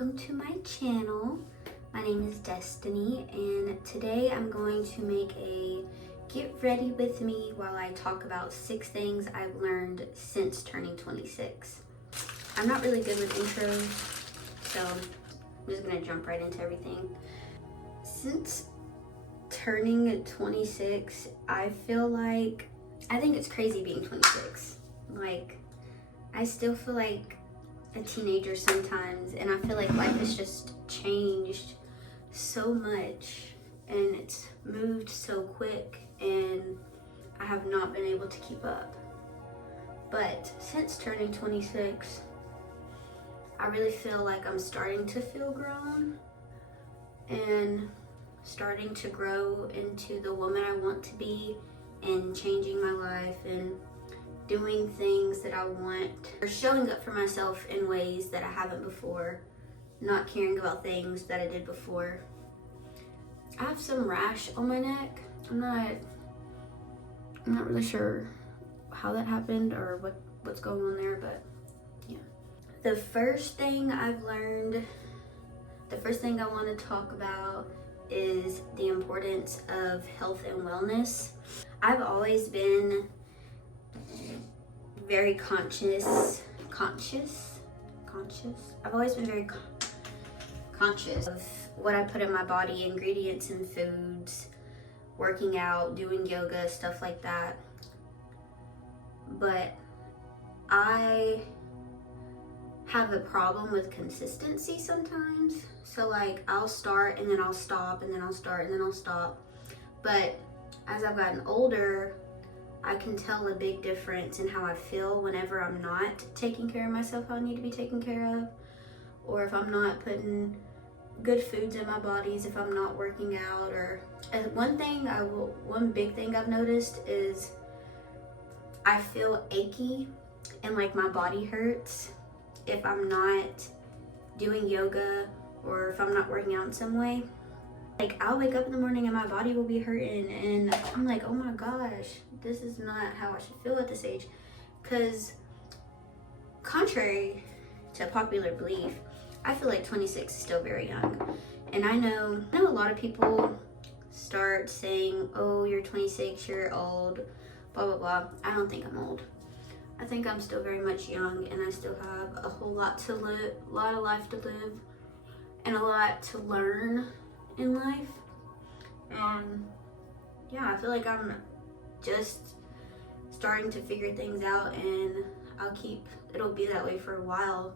welcome to my channel. My name is Destiny, and today I'm going to make a get ready with me while I talk about 6 things I've learned since turning 26. I'm not really good with intros, so I'm just gonna jump right into everything. Since turning 26, I think it's crazy being 26. Like, I still feel like a teenager sometimes, and I feel like life has just changed so much and it's moved so quick, and I have not been able to keep up. But since turning 26, I really feel like I'm starting to feel grown and starting to grow into the woman I want to be, and changing my life and doing things that I want, or showing up for myself in ways that I haven't before, not caring about things that I did before. I have some rash on my neck. I'm not really sure how that happened or what's going on there, but yeah. The first thing I want to talk about is the importance of health and wellness. I've always been very conscious. I've always been very conscious of what I put in my body, ingredients in foods, working out, doing yoga, stuff like that. But I have a problem with consistency sometimes. So like, I'll start and then I'll stop, and then I'll start and then I'll stop. But as I've gotten older, I can tell a big difference in how I feel whenever I'm not taking care of myself how I need to be taken care of, or if I'm not putting good foods in my bodies, if I'm not working out. Or one big thing I've noticed is I feel achy and like my body hurts if I'm not doing yoga or if I'm not working out in some way. Like, I'll wake up in the morning and my body will be hurting, and I'm like, oh my gosh, this is not how I should feel at this age. Because contrary to popular belief, I feel like 26 is still very young. And I know a lot of people start saying, oh, you're 26, you're old, blah, blah, blah. I don't think I'm old. I think I'm still very much young, and I still have a whole lot to live, a lot of life to live, and a lot to learn in life. And yeah, I feel like I'm just starting to figure things out, and it'll be that way for a while.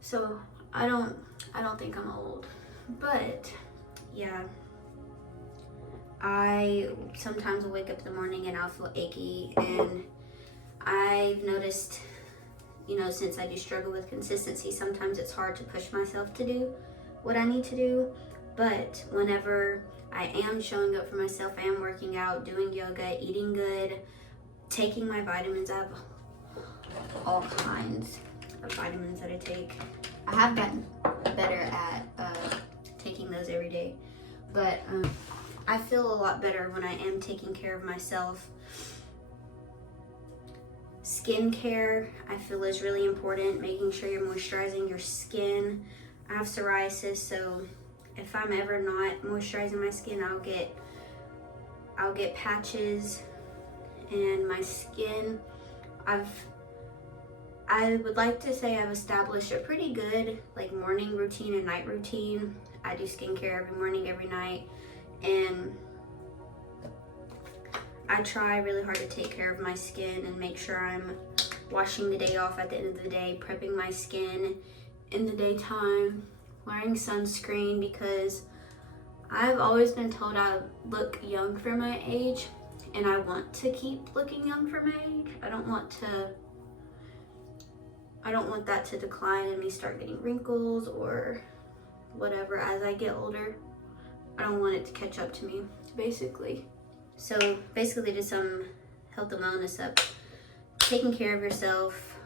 So I don't think I'm old. But yeah, I sometimes will wake up in the morning and I'll feel achy, and I've noticed, since I do struggle with consistency, sometimes it's hard to push myself to do what I need to do. But whenever I am showing up for myself, I am working out, doing yoga, eating good, taking my vitamins. I have all kinds of vitamins that I take. I have gotten better at taking those every day, but I feel a lot better when I am taking care of myself. Skincare, I feel, is really important, making sure you're moisturizing your skin. I have psoriasis, so if I'm ever not moisturizing my skin, I'll get patches. And my skin, I would like to say I've established a pretty good morning routine and night routine. I do skincare every morning, every night, and I try really hard to take care of my skin and make sure I'm washing the day off at the end of the day, prepping my skin in the daytime, wearing sunscreen, because I've always been told I look young for my age, and I want to keep looking young for my age. I don't want that to decline and me start getting wrinkles or whatever as I get older. I don't want it to catch up to me, basically. So basically, just some health and wellness up, taking care of yourself,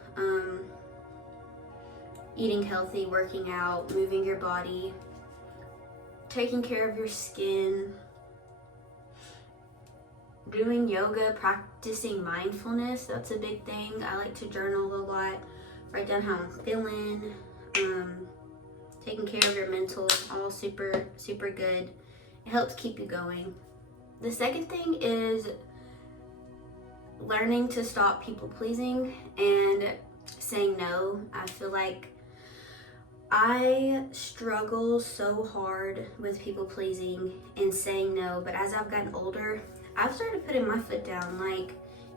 eating healthy, working out, moving your body, taking care of your skin, doing yoga, practicing mindfulness. That's a big thing. I like to journal a lot, write down how I'm feeling, taking care of your mental, all super, super good. It helps keep you going. The second thing is learning to stop people pleasing and saying no. I feel like I struggle so hard with people pleasing and saying no, but as I've gotten older, I've started putting my foot down. Like,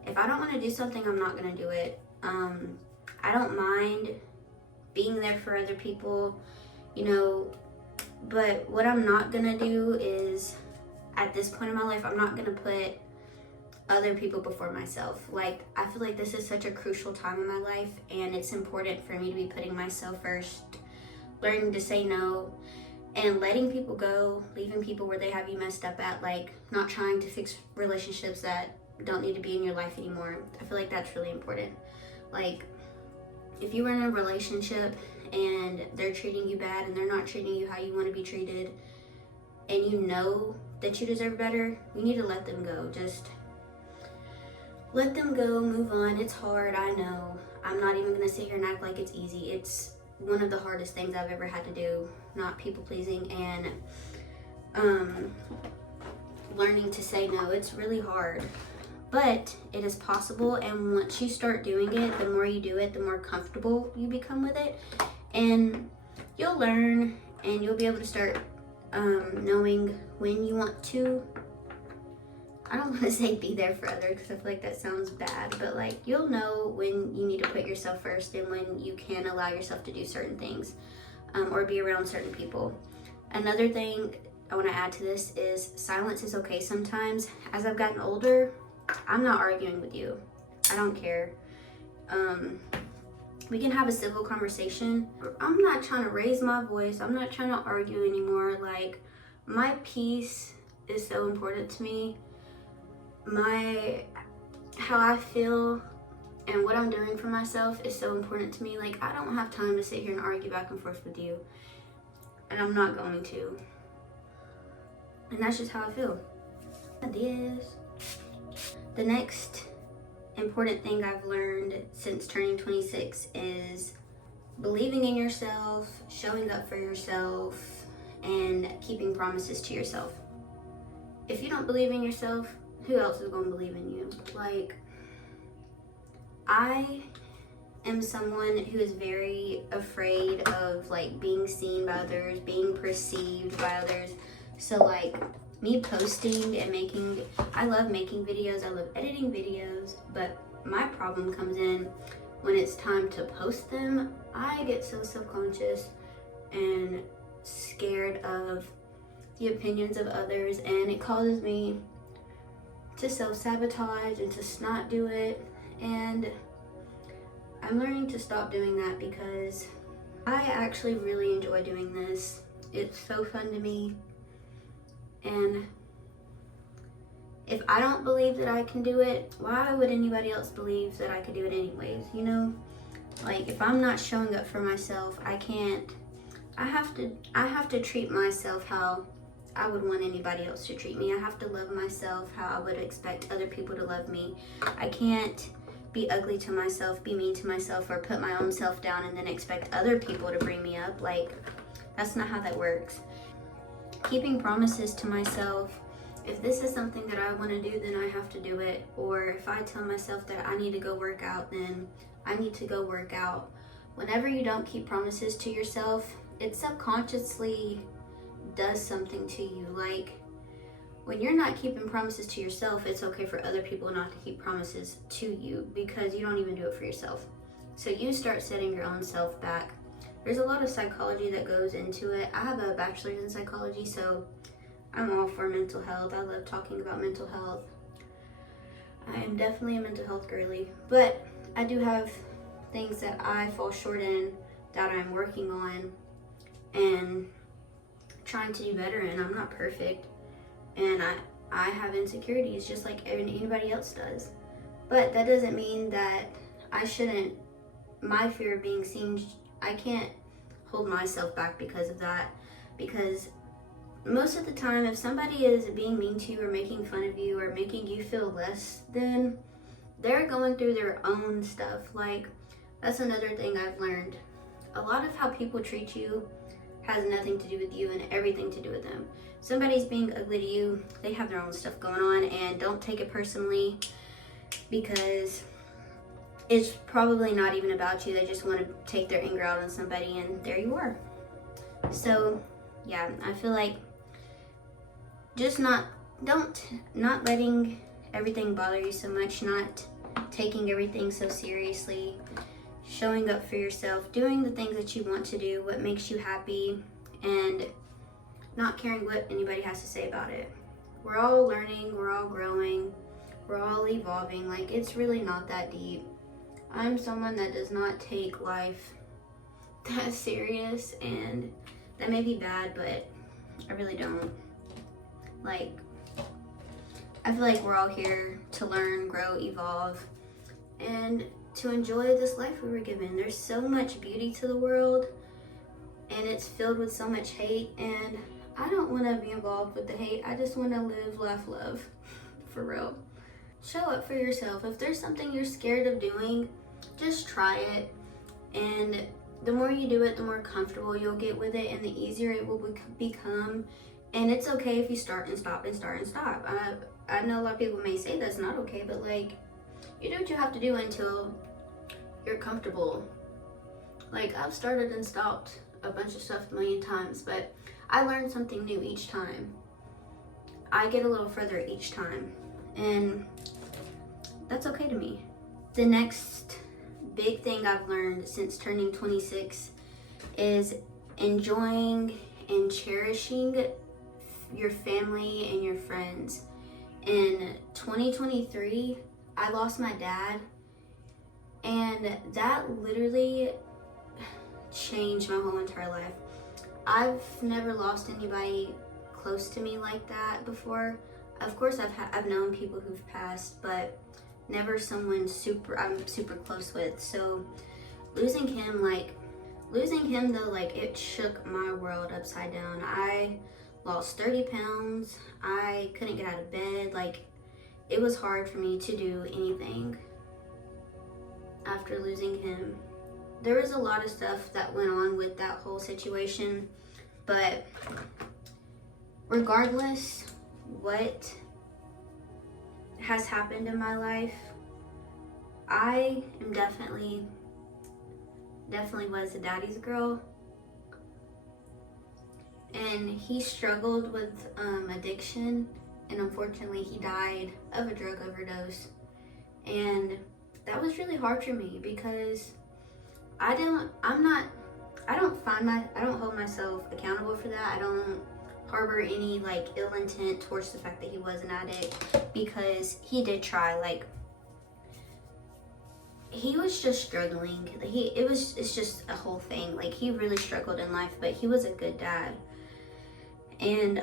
if I don't want to do something, I'm not going to do it. I don't mind being there for other people, you know, but what I'm not going to do is, at this point in my life, I'm not going to put other people before myself. Like, I feel like this is such a crucial time in my life, and it's important for me to be putting myself first, learning to say no, and letting people go, leaving people where they have you messed up at, like not trying to fix relationships that don't need to be in your life anymore. I feel like that's really important. Like, if you were in a relationship and they're treating you bad and they're not treating you how you want to be treated, and you know that you deserve better, you need to let them go. Just let them go, move on. It's hard, I know. I'm not even gonna sit here and act like it's easy. It's one of the hardest things I've ever had to do, not people pleasing, and learning to say no. It's really hard, but it is possible, and once you start doing it, the more you do it, the more comfortable you become with it, and you'll learn, and you'll be able to start knowing when you want to, I don't want to say be there for others because I feel like that sounds bad, but like, you'll know when you need to put yourself first and when you can allow yourself to do certain things, or be around certain people. Another thing I want to add to this is silence is okay sometimes. As I've gotten older, I'm not arguing with you. I don't care. We can have a civil conversation. I'm not trying to raise my voice. I'm not trying to argue anymore. Like, my peace is so important to me. How I feel and what I'm doing for myself is so important to me. Like, I don't have time to sit here and argue back and forth with you, and I'm not going to. And that's just how I feel. The next important thing I've learned since turning 26 is believing in yourself, showing up for yourself, and keeping promises to yourself. If you don't believe in yourself, who else is going to believe in you? Like, I am someone who is very afraid of like being seen by others, being perceived by others. So like, me posting and I love making videos, I love editing videos, but my problem comes in when it's time to post them. I get so self-conscious and scared of the opinions of others, and it causes me to self-sabotage and to not do it. And I'm learning to stop doing that because I actually really enjoy doing this. It's so fun to me, and if I don't believe that I can do it, why would anybody else believe that I could do it anyways, you know? Like, if I'm not showing up for myself, I have to treat myself how I would want anybody else to treat me. I have to love myself how I would expect other people to love me. I can't be ugly to myself, be mean to myself, or put my own self down and then expect other people to bring me up. Like, that's not how that works. Keeping promises to myself. If this is something that I want to do, then I have to do it. Or if I tell myself that I need to go work out, then I need to go work out. Whenever you don't keep promises to yourself, it subconsciously does something to you. Like, when you're not keeping promises to yourself, it's okay for other people not to keep promises to you because you don't even do it for yourself. So you start setting your own self back. There's a lot of psychology that goes into it. I have a bachelor's in psychology, so I'm all for mental health. I love talking about mental health. I am definitely a mental health girly, but I do have things that I fall short in that I'm working on and trying to do better in. I'm not perfect, and I have insecurities just like anybody else does, but that doesn't mean that I shouldn't. My fear of being seen, I can't hold myself back because of that, because most of the time if somebody is being mean to you or making fun of you or making you feel less, then they're going through their own stuff. Like, that's another thing I've learned. a lot of how people treat you has nothing to do with you and everything to do with them. Somebody's being ugly to you, they have their own stuff going on, and don't take it personally, because it's probably not even about you. They just want to take their anger out on somebody, and there you are. So yeah, I feel like just not letting everything bother you so much, not taking everything so seriously, showing up for yourself, doing the things that you want to do, what makes you happy, and not caring what anybody has to say about it. We're all learning, we're all growing, we're all evolving. Like, it's really not that deep. I'm someone that does not take life that serious, and that may be bad, but I really don't. Like, I feel like we're all here to learn, grow, evolve, and to enjoy this life we were given. There's so much beauty to the world, and it's filled with so much hate, and I don't want to be involved with the hate. I just want to live, laugh, love, for real. Show up for yourself. If there's something you're scared of doing, just try it, and the more you do it, the more comfortable you'll get with it, and the easier it will become. And it's okay if you start and stop and start and stop. I know a lot of people may say that's not okay, but like, you do what you have to do until you're comfortable. Like, I've started and stopped a bunch of stuff a million times, but I learn something new each time. I get a little further each time, and that's okay to me. The next big thing I've learned since turning 26 is enjoying and cherishing your family and your friends. In 2023, I lost my dad, and that literally changed my whole entire life. I've never lost anybody close to me like that before. Of course, I've known people who've passed, but never someone I'm super close with. So losing him though, like, it shook my world upside down. I lost 30 pounds. I couldn't get out of bed. Like, it was hard for me to do anything after losing him. There was a lot of stuff that went on with that whole situation, but regardless what has happened in my life, I am definitely was a daddy's girl. And he struggled with addiction, and unfortunately he died of a drug overdose. And that was really hard for me, because I don't hold myself accountable for that. I don't harbor any like ill intent towards the fact that he was an addict, because he did try. Like, he was just struggling. It's just a whole thing. Like, he really struggled in life, but he was a good dad. And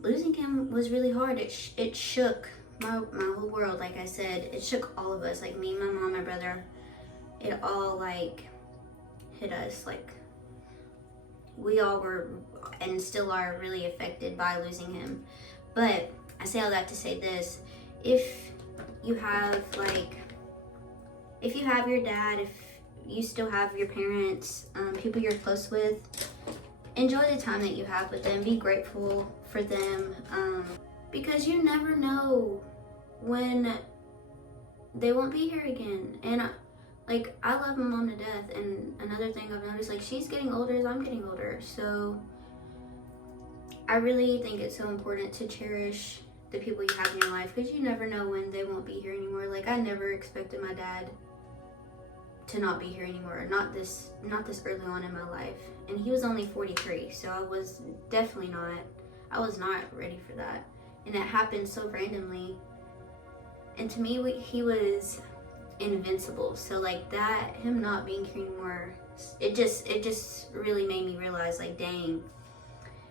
losing him was really hard. It shook my whole world. Like I said, it shook all of us. Like, me, my mom, my brother. It all like hit us. Like, we all were and still are really affected by losing him. But I say all that to say this: if you have your dad, if you still have your parents, people you're close with, enjoy the time that you have with them. Be grateful for them, because you never know when they won't be here again. And I love my mom to death, and another thing I've noticed, like, she's getting older as I'm getting older. So I really think it's so important to cherish the people you have in your life, because you never know when they won't be here anymore. Like, I never expected my dad to not be here anymore, not this early on in my life. And he was only 43, so I was not ready for that. And it happened so randomly. And to me, he was invincible. So like that, him not being here anymore, it just really made me realize, like, dang,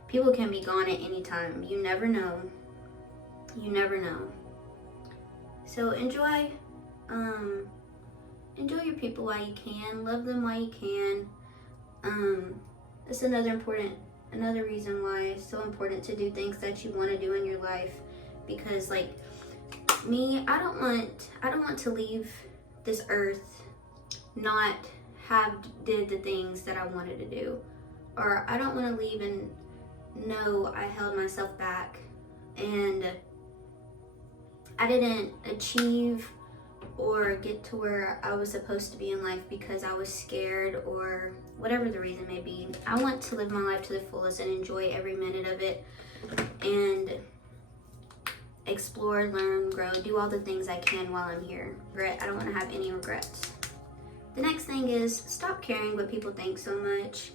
people can be gone at any time. You never know. So enjoy your people while you can. Love them while you can. That's another reason why it's so important to do things that you want to do in your life. Because, like me, I don't want to leave this earth not did the things that I wanted to do. Or I don't want to leave and know I held myself back and I didn't achieve or get to where I was supposed to be in life because I was scared or whatever the reason may be. I want to live my life to the fullest and enjoy every minute of it and explore, learn, grow, do all the things I can while I'm here. I don't want to have any regrets. The next thing is stop caring what people think so much.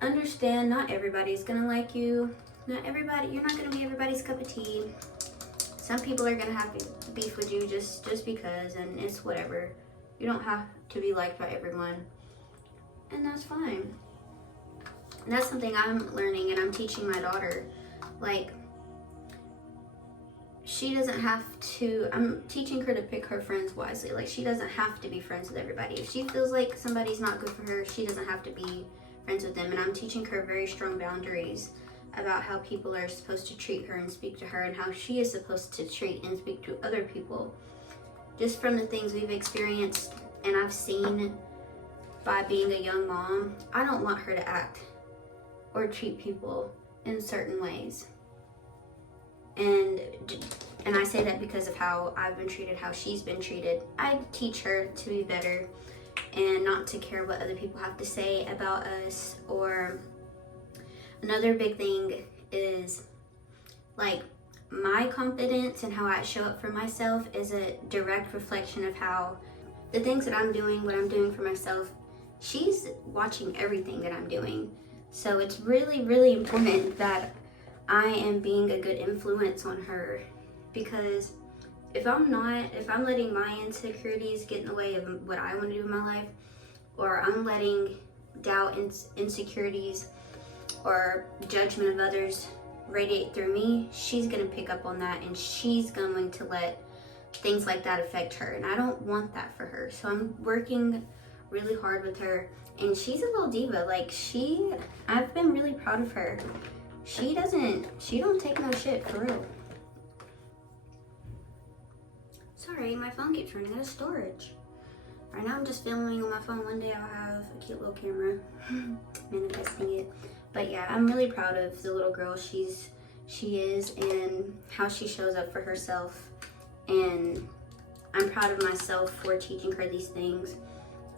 Understand not everybody's gonna like you. You're not gonna be everybody's cup of tea. Some people are gonna have beef with you just because, and it's whatever. You don't have to be liked by everyone, and that's fine. And that's something I'm learning and I'm teaching my daughter. Like, she doesn't have to, I'm teaching her to pick her friends wisely. Like, she doesn't have to be friends with everybody. If she feels like somebody's not good for her, she doesn't have to be friends with them. And I'm teaching her very strong boundaries about how people are supposed to treat her and speak to her, and how she is supposed to treat and speak to other people. Just from the things we've experienced and I've seen by being a young mom, I don't want her to act or treat people in certain ways. And I say that because of how I've been treated, how she's been treated. I teach her to be better and not to care what other people have to say about us. Or another big thing is, like, my confidence and how I show up for myself is a direct reflection of how the things that I'm doing, what I'm doing for myself, she's watching everything that I'm doing. So it's really, really important that I am being a good influence on her, because if I'm letting my insecurities get in the way of what I want to do in my life, or I'm letting doubt and insecurities or judgment of others radiate through me, she's going to pick up on that and she's going to let things like that affect her. And I don't want that for her. So I'm working really hard with her. And she's a little diva. Like, I've been really proud of her. She don't take no shit, for real. Sorry, my phone keeps running out of storage. Right now I'm just filming on my phone. One day I'll have a cute little camera. Manifesting it. But yeah, I'm really proud of the little girl she is and how she shows up for herself. And I'm proud of myself for teaching her these things.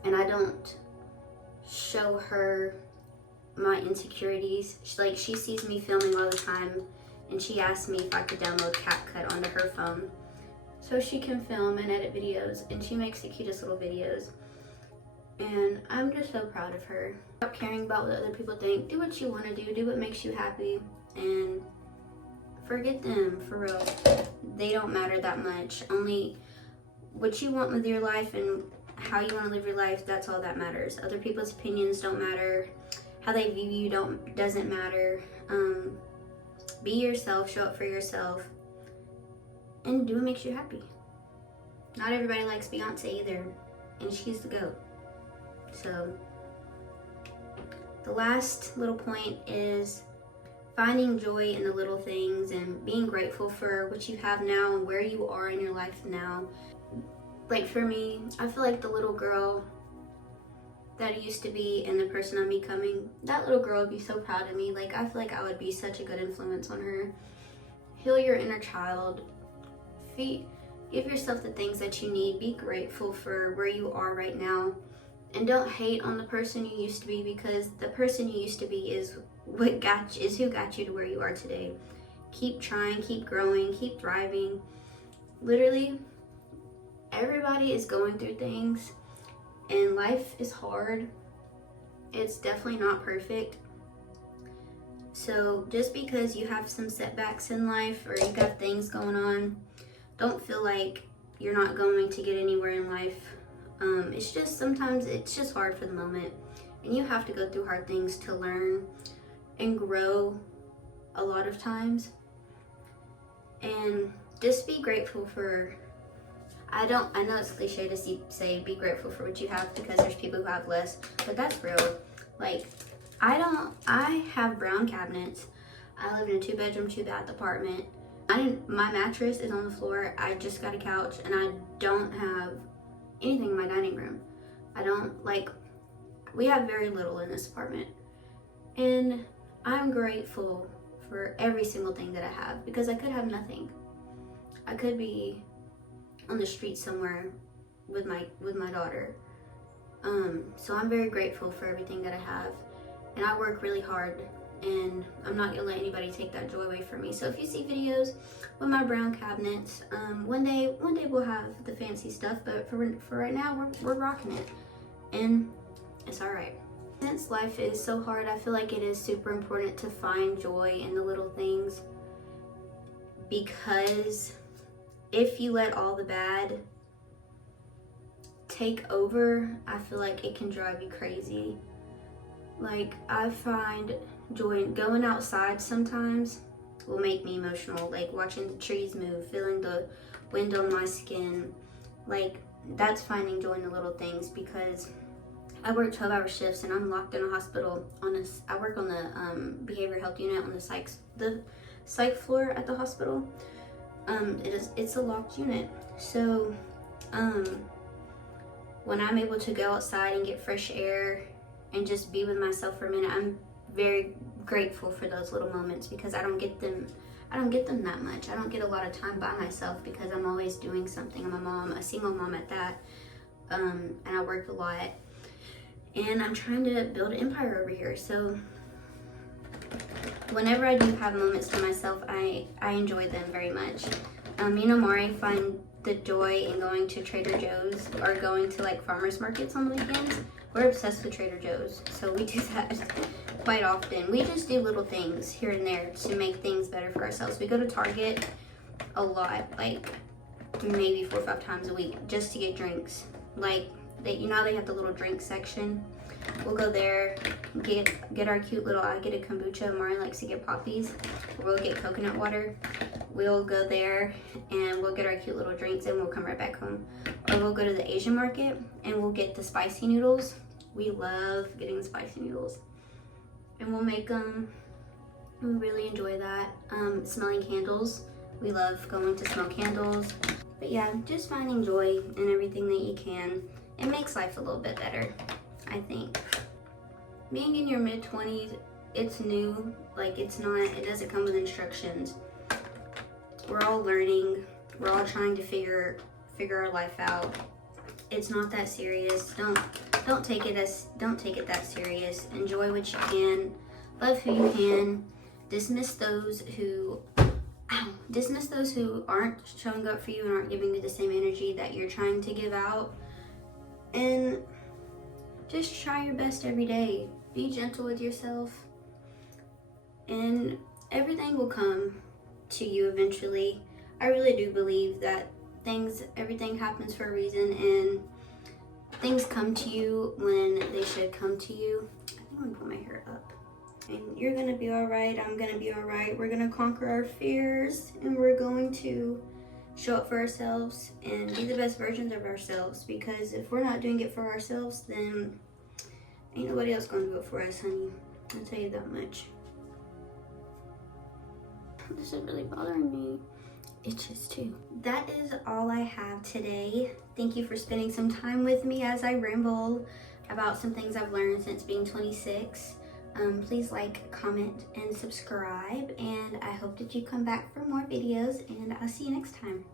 And I don't show her my insecurities. She sees me filming all the time, and she asked me if I could download CapCut onto her phone so she can film and edit videos, and she makes the cutest little videos. And I'm just so proud of her. Stop caring about what other people think. Do what you want to do what makes you happy, and forget them, for real. They don't matter that much. Only what you want with your life and how you want to live your life, that's all that matters. Other people's opinions don't matter. How they view you doesn't matter. Be yourself, show up for yourself, and do what makes you happy. Not everybody likes Beyonce either, and she's the GOAT. So the last little point is finding joy in the little things and being grateful for what you have now and where you are in your life now. Like, for me, I feel like the little girl that I used to be and the person I'm becoming, that little girl would be so proud of me. Like, I feel like I would be such a good influence on her. Heal your inner child. Give yourself the things that you need. Be grateful for where you are right now. And don't hate on the person you used to be, because the person you used to be is who got you to where you are today. Keep trying, keep growing, keep thriving. Literally, everybody is going through things, and life is hard. It's definitely not perfect. So just because you have some setbacks in life or you got things going on, don't feel like you're not going to get anywhere in life. It's just sometimes it's just hard for the moment, and you have to go through hard things to learn and grow a lot of times. And just be grateful for, I know it's cliche to say be grateful for what you have, because there's people who have less, but that's real. Like, I have brown cabinets. I live in a 2-bedroom, 2-bath apartment. My mattress is on the floor. I just got a couch, and I don't have anything in my dining room. I don't like, we have very little in this apartment. And I'm grateful for every single thing that I have, because I could have nothing. I could be on the street somewhere with my daughter. So I'm very grateful for everything that I have, and I work really hard, and I'm not gonna let anybody take that joy away from me. So if you see videos with my brown cabinets, one day we'll have the fancy stuff, but for right now we're rocking it, and it's all right. Since life is so hard, I feel like it is super important to find joy in the little things, because if you let all the bad take over, I feel like it can drive you crazy. Like, I find joy in going outside sometimes will make me emotional, like watching the trees move, feeling the wind on my skin. Like, that's finding joy in the little things, because I work 12-hour shifts and I'm locked in a hospital I work on the behavioral health unit on the psych floor at the hospital. It's a locked unit. So when I'm able to go outside and get fresh air and just be with myself for a minute, I'm very grateful for those little moments, because I don't get them that much. I don't get a lot of time by myself because I'm always doing something. I'm a mom, a single mom at that, and I work a lot. And I'm trying to build an empire over here. So whenever I do have moments to myself, I enjoy them very much. Me and Amari find the joy in going to Trader Joe's or going to like farmers markets on the weekends. We're obsessed with Trader Joe's, so we do that quite often. We just do little things here and there to make things better for ourselves. We go to Target a lot, like maybe 4 or 5 times a week, just to get drinks. Like, you know, they have the little drink section. We'll go there, get our cute little, I get a kombucha, Mari likes to get poppies. We'll get coconut water. We'll go there and we'll get our cute little drinks and we'll come right back home. Or we'll go to the Asian market and we'll get the spicy noodles. We love getting the spicy noodles. And we'll make them. We really enjoy that. Smelling candles. We love going to smell candles. But yeah, just finding joy in everything that you can. It makes life a little bit better, I think. Being in your mid-20s, it's new. Like, it doesn't come with instructions. We're all learning. We're all trying to figure our life out. It's not that serious. Don't take it that serious. Enjoy what you can. Love who you can. Dismiss those who aren't showing up for you and aren't giving you the same energy that you're trying to give out. And just try your best every day. Be gentle with yourself. And everything will come to you eventually. I really do believe that everything happens for a reason, and things come to you when they should come to you. I think I'm gonna put my hair up. And you're gonna be all right. I'm gonna be all right. We're gonna conquer our fears, and we're going to show up for ourselves and be the best versions of ourselves, because if we're not doing it for ourselves, then ain't nobody else gonna do it for us, honey. I'll tell you that much. This is really bothering me. Itches too. That is all I have today. Thank you for spending some time with me as I ramble about some things I've learned since being 26. Please like, comment, and subscribe, and I hope that you come back for more videos, and I'll see you next time.